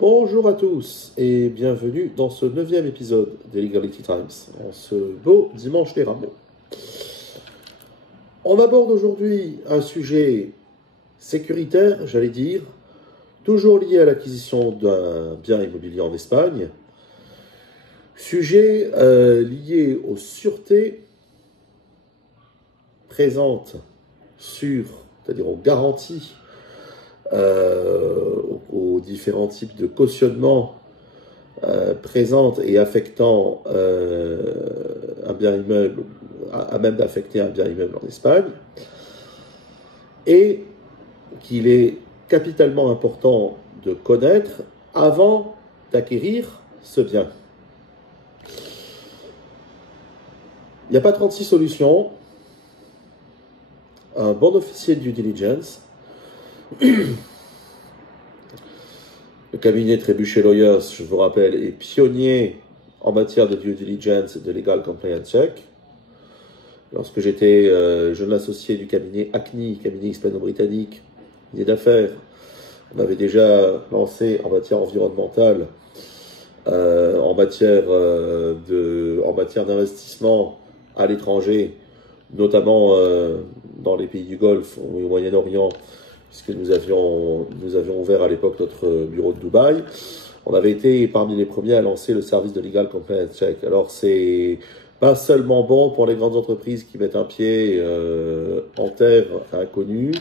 Bonjour à tous et bienvenue dans ce 9e épisode des Legality Times, en ce beau dimanche des Rameaux. On aborde aujourd'hui un sujet sécuritaire, j'allais dire, toujours lié à l'acquisition d'un bien immobilier en Espagne, sujet lié aux sûretés présentes c'est-à-dire aux garanties, aux différents types de cautionnement présentes et affectant un bien immeuble, à même d'affecter un bien immeuble en Espagne, et qu'il est capitalement important de connaître avant d'acquérir ce bien. Il n'y a pas 36 solutions. Un bon officier de due diligence, le cabinet Trébuchet Lawyers, je vous rappelle, est pionnier en matière de due diligence et de legal compliance check. Lorsque j'étais jeune associé du cabinet ACNI, cabinet hispano-britannique, cabinet d'affaires, on avait déjà lancé en matière environnementale, en matière d'investissement à l'étranger, notamment dans les pays du Golfe ou au Moyen-Orient, puisque nous avions ouvert à l'époque notre bureau de Dubaï. On avait été parmi les premiers à lancer le service de Legal Compliance Check. Alors c'est pas seulement bon pour les grandes entreprises qui mettent un pied en terre inconnue,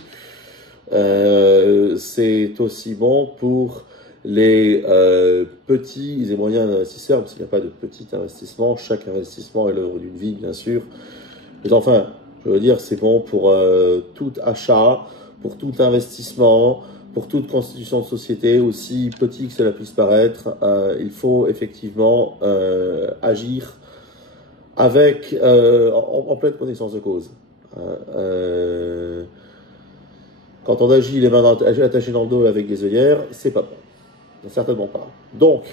c'est aussi bon pour les petits et moyens investisseurs, parce qu'il n'y a pas de petit investissement, chaque investissement est l'œuvre d'une vie, bien sûr. Mais enfin, je veux dire, c'est bon pour tout achat, pour tout investissement, pour toute constitution de société, aussi petit que cela puisse paraître. Il faut effectivement agir avec, en pleine connaissance de cause. Quand on agit les mains attachées dans le dos avec des œillères, c'est pas bon. Certainement pas. Donc,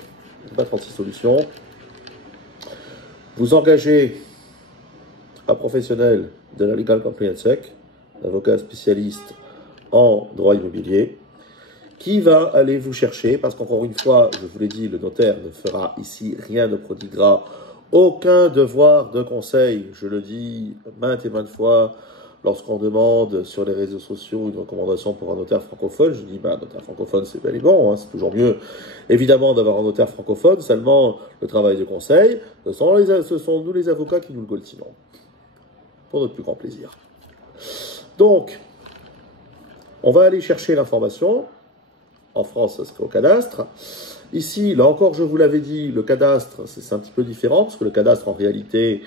il n'y a pas 36 solutions. Vous engagez un professionnel de la Legal Compliance Check, avocat spécialiste en droit immobilier, qui va aller vous chercher, parce qu'encore une fois, je vous l'ai dit, le notaire ne fera ici rien, ne prodiguera aucun devoir de conseil. Je le dis maintes et maintes fois, lorsqu'on demande sur les réseaux sociaux une recommandation pour un notaire francophone, je dis, un notaire francophone, c'est bel et bon, c'est toujours mieux, évidemment, d'avoir un notaire francophone, seulement le travail de conseil, ce sont nous les avocats qui nous le coltinons, pour notre plus grand plaisir. Donc, on va aller chercher l'information. En France, ça serait au cadastre. Ici, là encore, je vous l'avais dit, le cadastre, c'est un petit peu différent, parce que le cadastre, en réalité,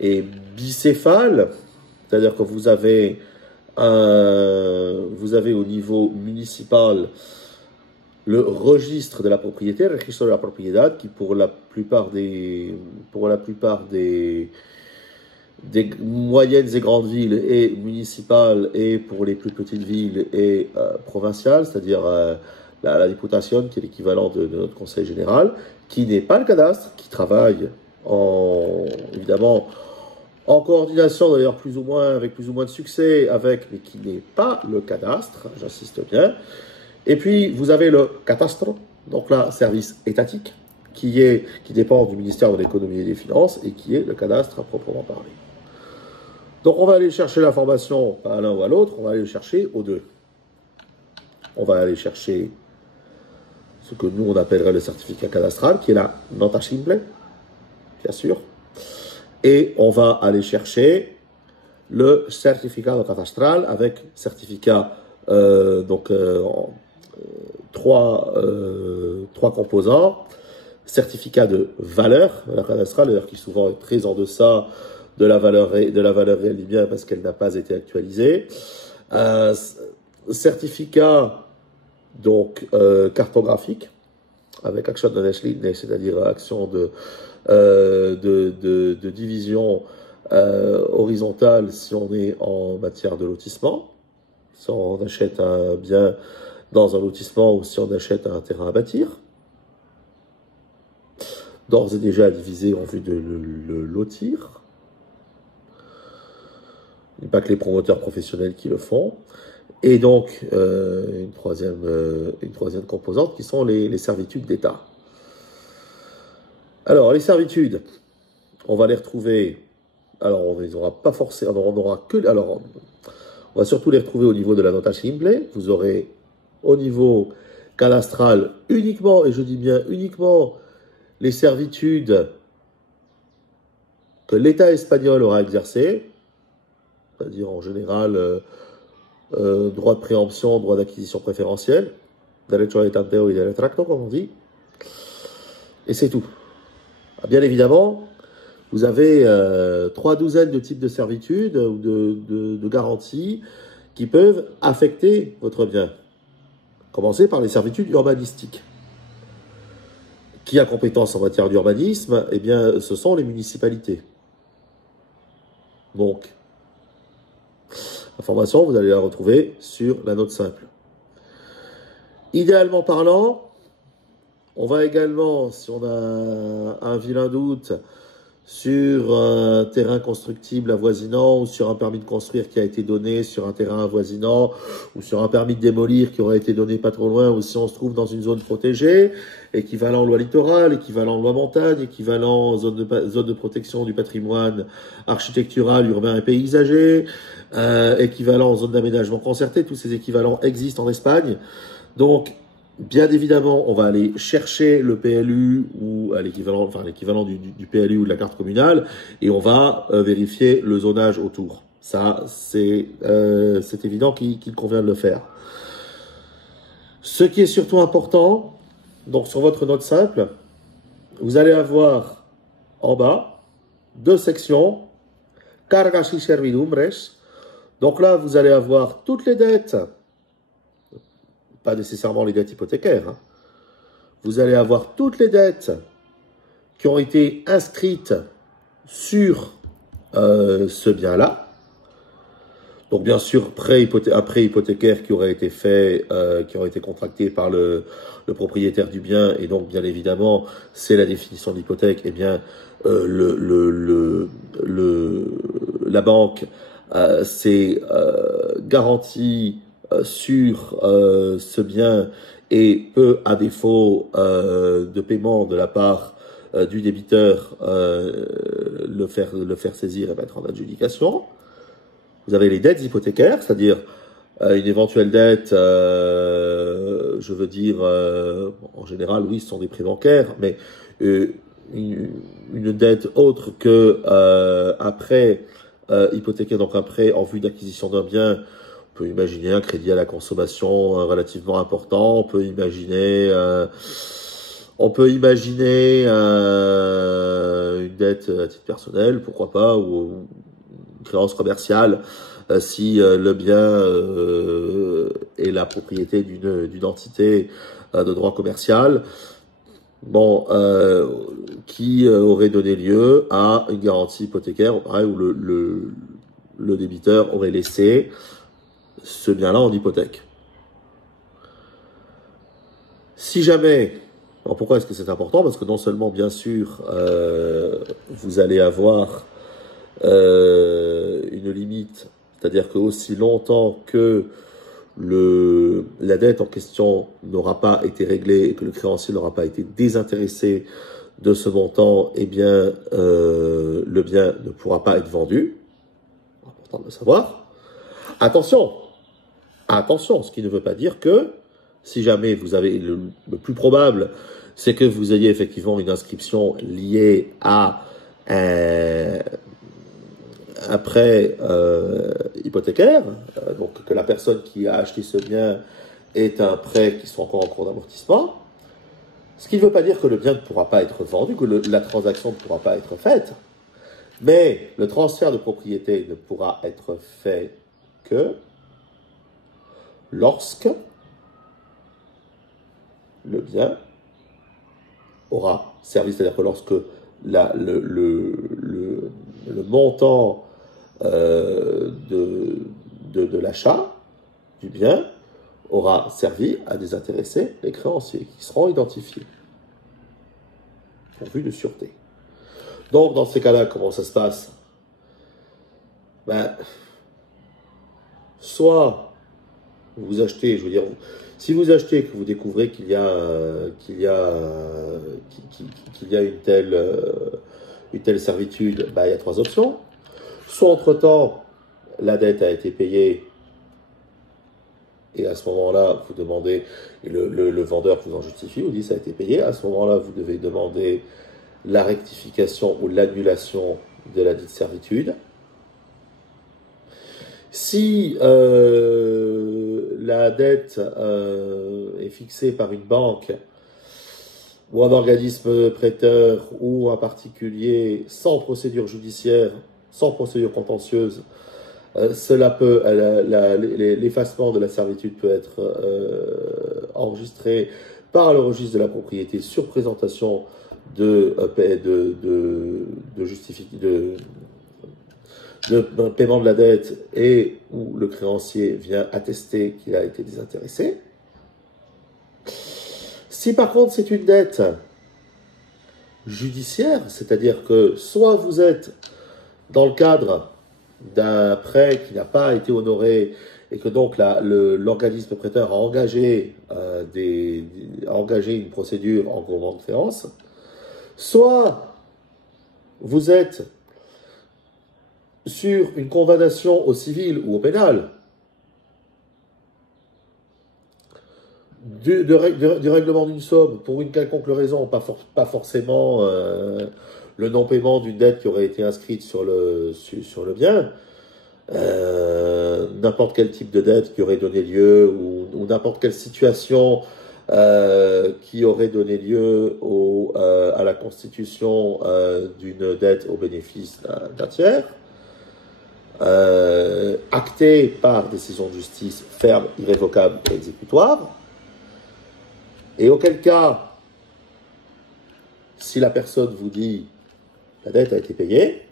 est bicéphale. C'est-à-dire que vous avez au niveau municipal le registre de la propriété, le registre de la propriété, qui pour la plupart des moyennes et grandes villes est municipale, et pour les plus petites villes est provinciale, c'est-à-dire la députation, qui est l'équivalent de notre conseil général, qui n'est pas le cadastre, qui travaille évidemment en coordination, d'ailleurs avec plus ou moins de succès, mais qui n'est pas le cadastre, j'insiste bien. Et puis vous avez le catastro, donc là, service étatique, qui dépend du ministère de l'économie et des finances, et qui est le cadastre à proprement parler. Donc on va aller chercher l'information, pas à l'un ou à l'autre, on va aller le chercher aux deux. On va aller chercher ce que nous on appellerait le certificat cadastral, qui est la nota simple, bien sûr. Et on va aller chercher le certificat cadastral avec certificat, trois composants. Certificat de valeur cadastrale, d'ailleurs qui souvent est très en deçà de la valeur réelle du bien parce qu'elle n'a pas été actualisée. Certificat donc cartographique avec action de Neschlichting, c'est-à-dire action de division horizontale si on est en matière de lotissement, si on achète un bien dans un lotissement ou si on achète un terrain à bâtir, d'ores et déjà divisé en vue de le lotir. Il n'y a pas que les promoteurs professionnels qui le font. Et donc, une troisième composante qui sont les servitudes d'État. Alors, les servitudes, on va les retrouver. Alors, on les aura pas forcément. On aura que. Alors, on va surtout les retrouver au niveau de la nota simple. Vous aurez au niveau cadastral uniquement, et je dis bien uniquement, les servitudes que l'État espagnol aura exercées, c'est-à-dire en général droit de préemption, droit d'acquisition préférentielle, derecho de tanteo y de retracto, comme on dit, et c'est tout. Bien évidemment, vous avez 3 douzaines de types de servitudes ou de garanties qui peuvent affecter votre bien. Commencez par les servitudes urbanistiques. Qui a compétence en matière d'urbanisme? Eh bien, ce sont les municipalités. Donc, l'information, vous allez la retrouver sur la note simple. Idéalement parlant, on va également, si on a un vilain doute, sur un terrain constructible avoisinant ou sur un permis de construire qui a été donné sur un terrain avoisinant ou sur un permis de démolir qui aurait été donné pas trop loin ou si on se trouve dans une zone protégée, équivalent loi littorale, équivalent loi montagne, équivalent zone de protection du patrimoine architectural, urbain et paysager, équivalent zone d'aménagement concerté, tous ces équivalents existent en Espagne. Donc, bien évidemment, on va aller chercher le PLU ou l'équivalent du PLU ou de la carte communale et on va vérifier le zonage autour. Ça, c'est évident qu'il convient de le faire. Ce qui est surtout important, donc sur votre note simple, vous allez avoir en bas 2 sections, cargas y servidumbres. Donc là, vous allez avoir toutes les dettes, pas nécessairement les dettes hypothécaires. Hein. Vous allez avoir toutes les dettes qui ont été inscrites sur ce bien-là. Donc bien sûr, un prêt hypothécaire qui aurait été fait, qui aurait été contracté par le propriétaire du bien, et donc bien évidemment, c'est la définition de l'hypothèque. Eh bien, la banque s'est garantie sur ce bien et peut, à défaut de paiement de la part du débiteur, le faire saisir et mettre en adjudication. Vous avez les dettes hypothécaires, c'est-à-dire une éventuelle dette, je veux dire, en général, oui, ce sont des prêts bancaires, mais une dette autre que un prêt hypothécaire, donc un prêt en vue d'acquisition d'un bien. On peut imaginer un crédit à la consommation relativement important. On peut imaginer une dette à titre personnel, pourquoi pas, ou une créance commerciale si le bien est la propriété d'une entité de droit commercial. Bon, qui aurait donné lieu à une garantie hypothécaire où le débiteur aurait laissé ce bien-là en hypothèque. Si jamais, alors pourquoi est-ce que c'est important? Parce que non seulement, bien sûr, vous allez avoir une limite, c'est-à-dire que aussi longtemps que la dette en question n'aura pas été réglée et que le créancier n'aura pas été désintéressé de ce montant, eh bien, le bien ne pourra pas être vendu. Important de le savoir. Attention, ce qui ne veut pas dire que, si jamais vous avez le plus probable, c'est que vous ayez effectivement une inscription liée à un prêt hypothécaire, donc que la personne qui a acheté ce bien est un prêt qui soit encore en cours d'amortissement, ce qui ne veut pas dire que le bien ne pourra pas être vendu, que la transaction ne pourra pas être faite, mais le transfert de propriété ne pourra être fait que lorsque le bien aura servi, c'est-à-dire que lorsque le montant de l'achat du bien aura servi à désintéresser les créanciers qui seront identifiés pourvu de sûreté. Donc, dans ces cas-là, comment ça se passe? Soit Vous achetez, je veux dire, si vous achetez et que vous découvrez qu'il y a une telle servitude, bah, il y a trois options. Soit entre-temps, la dette a été payée, et à ce moment-là, vous demandez, et le vendeur vous en justifie, vous dit ça a été payé, à ce moment-là, vous devez demander la rectification ou l'annulation de la dite servitude. Si la dette est fixée par une banque ou un organisme prêteur ou un particulier sans procédure judiciaire, sans procédure contentieuse, l'effacement de la servitude peut être enregistré par le registre de la propriété sur présentation de paiement de la dette et où le créancier vient attester qu'il a été désintéressé. Si par contre c'est une dette judiciaire, c'est-à-dire que soit vous êtes dans le cadre d'un prêt qui n'a pas été honoré et que donc l'organisme prêteur a engagé une procédure en couvrement de créance, soit vous êtes sur une condamnation au civil ou au pénal du règlement d'une somme pour une quelconque raison, pas forcément le non-paiement d'une dette qui aurait été inscrite sur le bien, n'importe quel type de dette qui aurait donné lieu ou n'importe quelle situation qui aurait donné lieu à la constitution d'une dette au bénéfice d'un tiers, actée par décision de justice ferme, irrévocable et exécutoire, et auquel cas, si la personne vous dit la dette a été payée,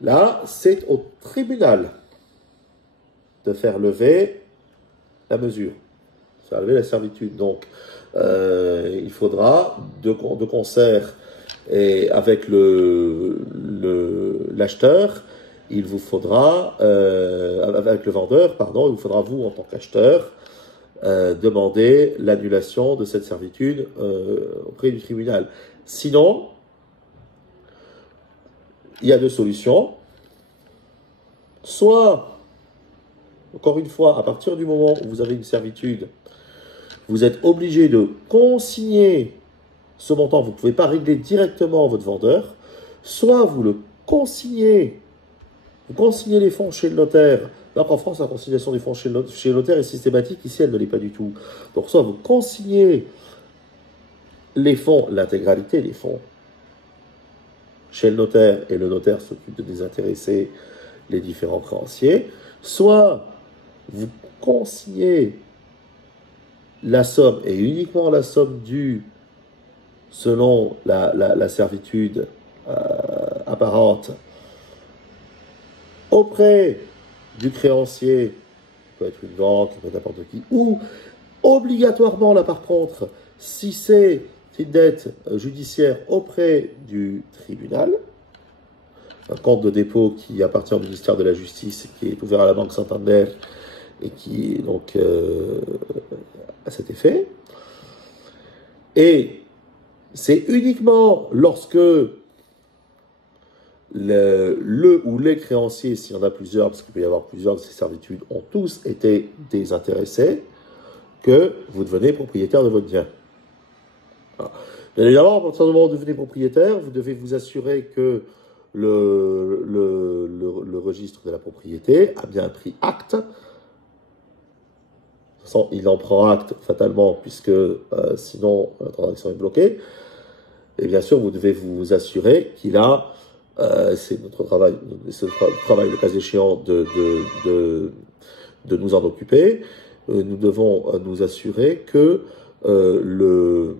là, c'est au tribunal de faire lever la mesure, de faire lever la servitude. Donc, il faudra, de concert et avec l'acheteur, il vous faudra, avec le vendeur, pardon, il vous faudra, vous, en tant qu'acheteur, demander l'annulation de cette servitude auprès du tribunal. Sinon, il y a deux solutions. Soit, encore une fois, à partir du moment où vous avez une servitude, vous êtes obligé de consigner ce montant, vous ne pouvez pas régler directement votre vendeur, soit vous le consignez, vous consignez les fonds chez le notaire. Alors qu'en France, la consignation des fonds chez le notaire est systématique, ici elle ne l'est pas du tout. Donc soit vous consignez les fonds, l'intégralité des fonds, chez le notaire, et le notaire s'occupe de désintéresser les différents créanciers, soit vous consignez la somme, et uniquement la somme due selon la servitude apparente, auprès du créancier, qui peut être une banque, qui peut être n'importe qui, ou obligatoirement, là par contre, si c'est une dette judiciaire, auprès du tribunal, un compte de dépôt qui appartient au ministère de la Justice, qui est ouvert à la Banque Santander, et qui est donc à cet effet. Et c'est uniquement lorsque le ou les créanciers, s'il y en a plusieurs, parce qu'il peut y avoir plusieurs de ces servitudes, ont tous été désintéressés, que vous devenez propriétaire de votre bien. Alors, bien évidemment, à partir du moment où vous devenez propriétaire, vous devez vous assurer que le registre de la propriété a bien pris acte. De toute façon, il en prend acte fatalement, puisque sinon la transaction est bloquée. Et bien sûr, vous devez vous assurer qu'il a, c'est notre travail, le cas échéant, de nous en occuper. Nous devons nous assurer que le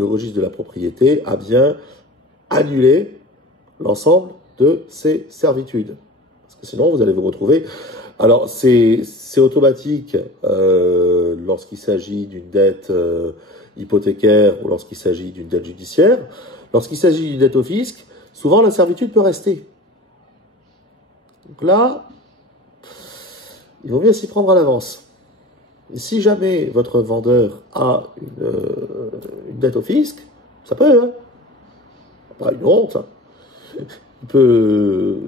registre de la propriété a bien annulé l'ensemble de ces servitudes. Parce que sinon, vous allez vous retrouver... Alors, c'est automatique lorsqu'il s'agit d'une dette hypothécaire ou lorsqu'il s'agit d'une dette judiciaire. Lorsqu'il s'agit d'une dette au fisc, souvent la servitude peut rester. Donc là, il vaut mieux s'y prendre à l'avance. Et si jamais votre vendeur a une dette au fisc, ça peut, hein, pas une honte, hein. Il peut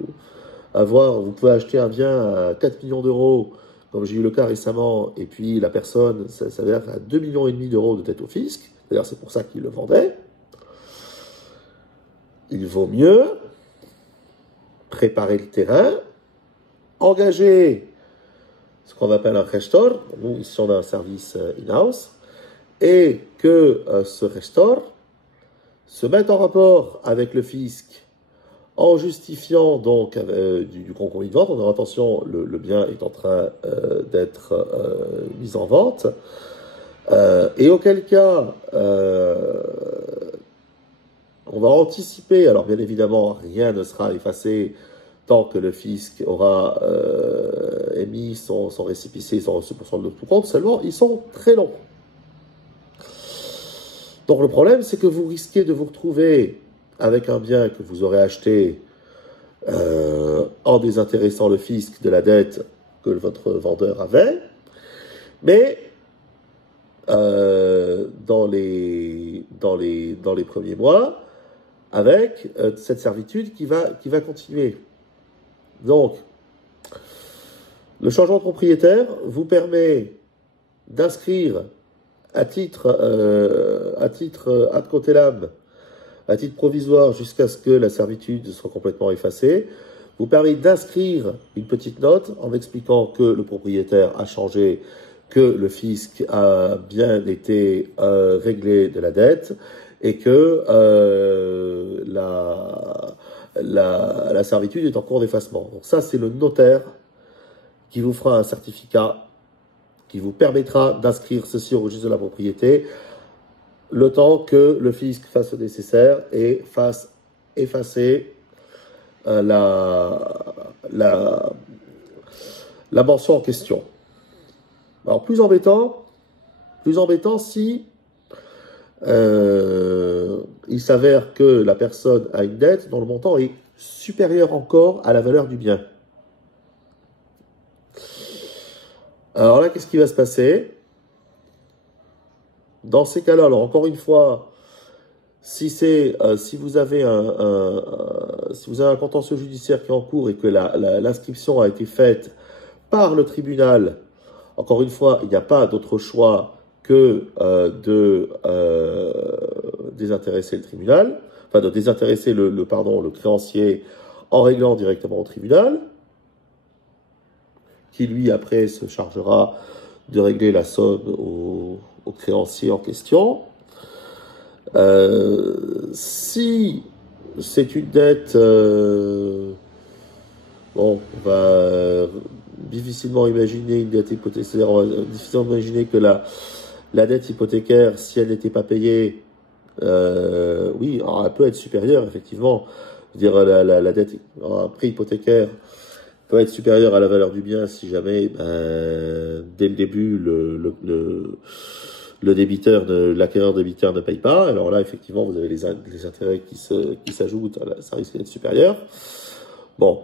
vous pouvez acheter un bien à 4 millions d'euros, comme j'ai eu le cas récemment, et puis la personne, ça s'avère à 2,5 millions d'euros de dette au fisc, d'ailleurs c'est pour ça qu'il le vendait. Il vaut mieux préparer le terrain, engager ce qu'on appelle un restor, nous ici on a un service in-house, et que ce restor se mette en rapport avec le fisc en justifiant donc du compromis de vente, en disant attention, le bien est en train d'être mis en vente, et auquel cas on va anticiper, alors bien évidemment rien ne sera effacé tant que le fisc aura émis son récépissé, son reçu pour de tout compte, seulement ils sont très longs. Donc le problème, c'est que vous risquez de vous retrouver avec un bien que vous aurez acheté en désintéressant le fisc de la dette que votre vendeur avait, mais dans les premiers mois, avec cette servitude qui va continuer. Donc, le changement de propriétaire vous permet d'inscrire à titre ad cotellam, à titre provisoire, jusqu'à ce que la servitude soit complètement effacée, vous permet d'inscrire une petite note en expliquant que le propriétaire a changé, que le fisc a bien été réglé de la dette et que la servitude est en cours d'effacement. Donc ça, c'est le notaire qui vous fera un certificat qui vous permettra d'inscrire ceci au registre de la propriété le temps que le fisc fasse le nécessaire et fasse effacer la mention en question. Alors plus embêtant si il s'avère que la personne a une dette dont le montant est supérieur encore à la valeur du bien. Alors là, qu'est-ce qui va se passer? Dans ces cas-là, alors encore une fois, si vous avez un contentieux judiciaire qui est en cours et que l'inscription a été faite par le tribunal, encore une fois, il n'y a pas d'autre choix que de désintéresser le tribunal, enfin de désintéresser le créancier en réglant directement au tribunal, qui lui après se chargera de régler la somme au créancier en question. Si c'est une dette, on va difficilement imaginer une dette hypothécaire, on va difficilement imaginer que la dette hypothécaire, si elle n'était pas payée, oui, alors elle peut être supérieure, effectivement. Je veux dire, la dette, un prix hypothécaire peut être supérieur à la valeur du bien si jamais, dès le début, l'acquéreur débiteur ne paye pas. Alors là, effectivement, vous avez les intérêts qui s'ajoutent, ça risque d'être supérieur. Bon.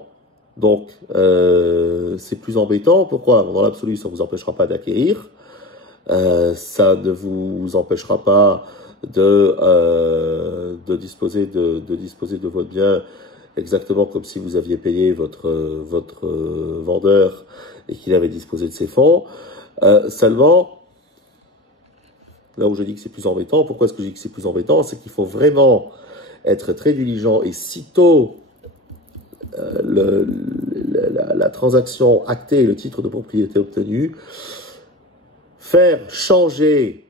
Donc, c'est plus embêtant. Pourquoi? Dans l'absolu, ça ne vous empêchera pas d'acquérir. Ça ne vous empêchera pas de disposer de votre bien exactement comme si vous aviez payé votre vendeur et qu'il avait disposé de ses fonds. Seulement, là où je dis que c'est plus embêtant, pourquoi est-ce que je dis que c'est plus embêtant? C'est qu'il faut vraiment être très diligent et sitôt la transaction actée et le titre de propriété obtenu, faire changer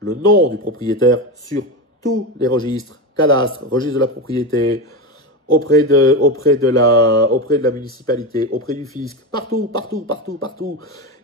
le nom du propriétaire sur tous les registres, cadastre, registre de la propriété, auprès de la municipalité, auprès du fisc, partout,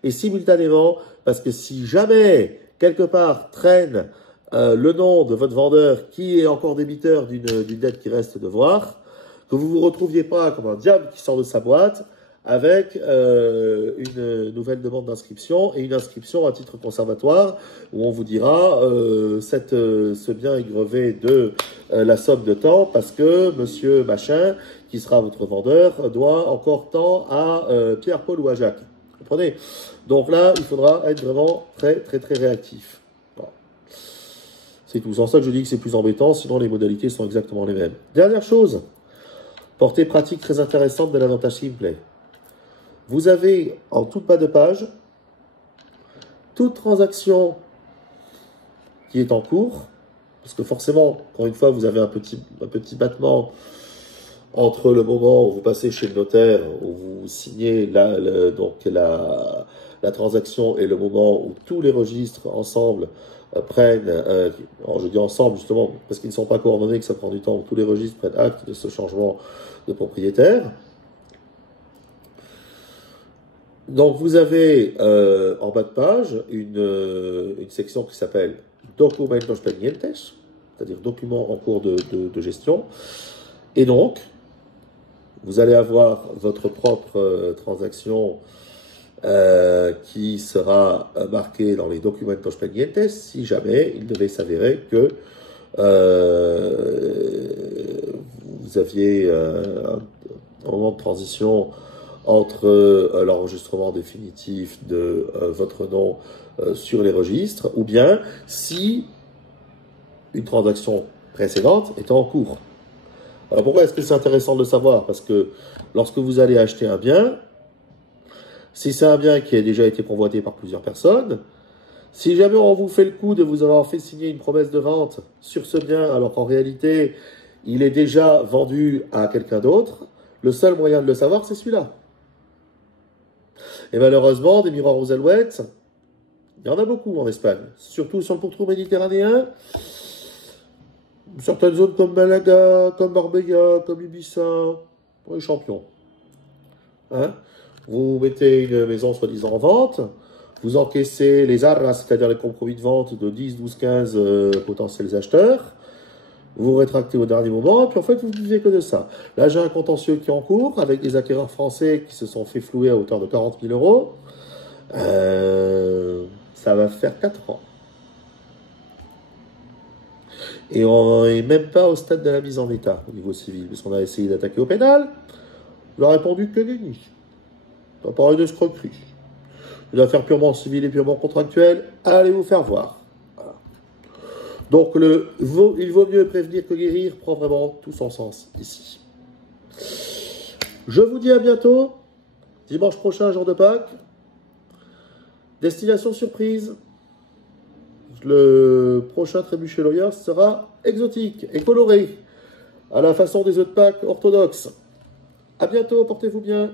et simultanément, parce que si jamais, quelque part, traîne le nom de votre vendeur qui est encore débiteur d'une dette qui reste devoir, que vous vous retrouviez pas comme un diable qui sort de sa boîte, avec une nouvelle demande d'inscription et une inscription à titre conservatoire où on vous dira ce bien est grevé de la somme de temps parce que monsieur machin, qui sera votre vendeur, doit encore tant à Pierre, Paul ou à Jacques. Vous comprenez? Donc là, il faudra être vraiment très, très, très réactif. Bon. C'est tout. Sans ça que je dis que c'est plus embêtant, sinon les modalités sont exactement les mêmes. Dernière chose, portée pratique très intéressante de l'avantage Simplet. Vous avez en tout bas de page toute transaction qui est en cours, parce que forcément, encore une fois, vous avez un petit battement entre le moment où vous passez chez le notaire, où vous signez la transaction et le moment où tous les registres ensemble prennent, je dis ensemble justement, parce qu'ils ne sont pas coordonnés, que ça prend du temps, où tous les registres prennent acte de ce changement de propriétaire. Donc vous avez en bas de page une section qui s'appelle Documentos pendientes, c'est-à-dire documents en cours de gestion. Et donc, vous allez avoir votre propre transaction qui sera marquée dans les Documentos pendientes si jamais il devait s'avérer que vous aviez un moment de transition entre l'enregistrement définitif de votre nom sur les registres, ou bien si une transaction précédente est en cours. Alors pourquoi est-ce que c'est intéressant de le savoir? Parce que lorsque vous allez acheter un bien, si c'est un bien qui a déjà été convoité par plusieurs personnes, si jamais on vous fait le coup de vous avoir fait signer une promesse de vente sur ce bien, alors qu'en réalité, il est déjà vendu à quelqu'un d'autre, le seul moyen de le savoir, c'est celui-là. Et malheureusement, des miroirs aux alouettes, il y en a beaucoup en Espagne, surtout sur le pourtour méditerranéen. Certaines zones comme Malaga, comme Marbella, comme Ibiza, pour les champions. Hein? Vous mettez une maison soi-disant en vente, vous encaissez les arras, c'est-à-dire les compromis de vente de 10, 12, 15 potentiels acheteurs, vous vous rétractez au dernier moment, et puis en fait, vous ne vivez que de ça. Là, j'ai un contentieux qui est en cours, avec des acquéreurs français qui se sont fait flouer à hauteur de 40 000 euros. Ça va faire 4 ans. Et on n'est même pas au stade de la mise en état au niveau civil, puisqu'on a essayé d'attaquer au pénal. On a répondu que nenni. On va parler d'escroquerie. Une affaire purement civile et purement contractuelle, allez vous faire voir. Voilà. Donc, il vaut mieux prévenir que guérir prend vraiment tout son sens ici. Je vous dis à bientôt. Dimanche prochain, jour de Pâques. Destination surprise. Le prochain trébuchet Lawyers sera exotique et coloré, à la façon des œufs de Pâques orthodoxes. À bientôt, portez-vous bien.